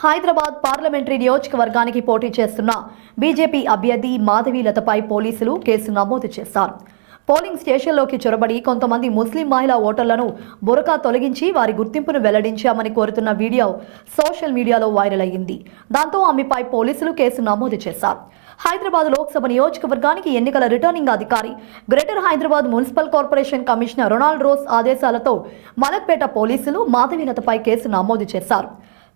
Hyderabad parliamentary నియోజకవర్గానికి పోటీ చేస్తున్న బీజేపీ అభ్యర్థి మాధవీలతపై పోలీసులు కేసు నమోదు చేశారు. పోలింగ్ స్టేషన్లోకి చొరబడి కొంతమంది ముస్లిం మహిళా ఓటర్లను బురకా తొలగించి వారి గుర్తింపును వెల్లడించామని కోరుతున్న వీడియో సోషల్ మీడియాలో వైరల్ అయ్యింది. దాంతో ఆమెపై పోలీసులు కేసు నమోదు చేశారు. హైదరాబాద్ లోక్సభ నియోజకవర్గానికి ఎన్నికల రిటర్నింగ్ అధికారి, Greater Hyderabad municipal corporation commissioner Ronald Ross ఆదేశాలతో మలక్పేట పోలీసులు మాధవీలతపై కేసు నమోదు చేశారు.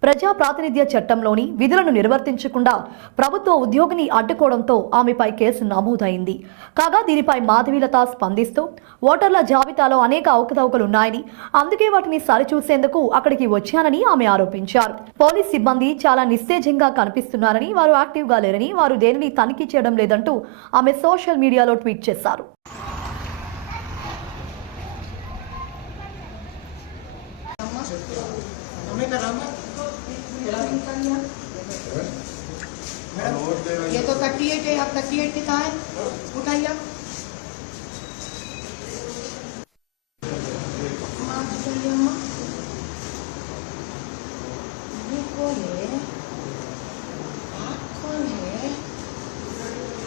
ప్రజా ప్రాతినిధ్య చట్టంలోని విధులను నిర్వర్తించకుండా ప్రభుత్వ ఉద్యోగిని అడ్డుకోవడంతో ఆమెపై కేసు నమోదైంది. కాగా దీనిపై మాధవీలత స్పందిస్తూ ఓటర్ల జాబితాలో అనేక అవకతవకలున్నాయని, అందుకే వాటిని సరిచూసేందుకు అక్కడికి వచ్చానని ఆమె ఆరోపించారు. పోలీస్ సిబ్బంది చాలా నిస్తేజంగా కనిపిస్తున్నారని, వారు యాక్టివ్గా లేరని, వారు దేనిని తనిఖీ చేయడం లేదంటూ ఆమె సోషల్ మీడియాలో ట్వీట్ చేశారు. ये तो 38 है, आप 38 की कहाँ है? उठाइए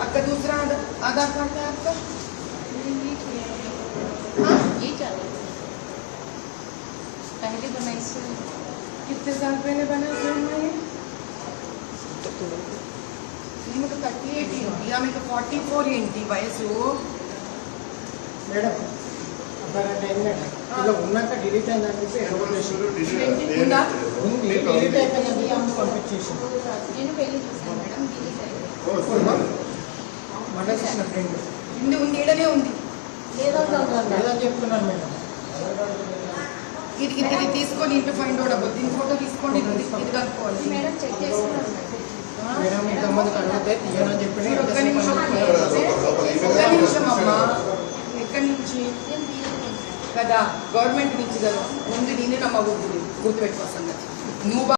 आपका दूसरा आधार कार्ड है आपका? हाँ ये चलो पहले बनाई से कितने साल पहले बना ये? మీకు 38 ఉంది, ఆమెకు 44 ఏంటి వయసు? మేడం ఇలా ఉన్నాక డిలీట్ అయిందని ఉందా? డిలీట్ అయిపోయింది, పంపించేసి నేను పెళ్లి చేశాను మేడం, డిలీట్ అయింది. మళ్ళీ చేసిన ఫ్రెండ్ ఉంది ఈడనే ఉంది లేదని చెప్తున్నాను మేడం. ఇది తీసుకొని ఇంటి ఫైండ్ అవుట్ అవ్వద్దు. దీని ఫోటో తీసుకోండి, ఇది కనుక్కోవాలి మేడం. చెక్ చేసుకున్నాను మేడం ఇంతమందికి అడిగితే తీయనని చెప్పి ఒక్క నిమిషం అమ్మా. ఎక్కడి నుంచి కదా? గవర్నమెంట్ నుంచి కదా. ముందు నేనే నమ్మకూడదు, గుర్తుపెట్టుకోవాలి సంగతి. నువ్వు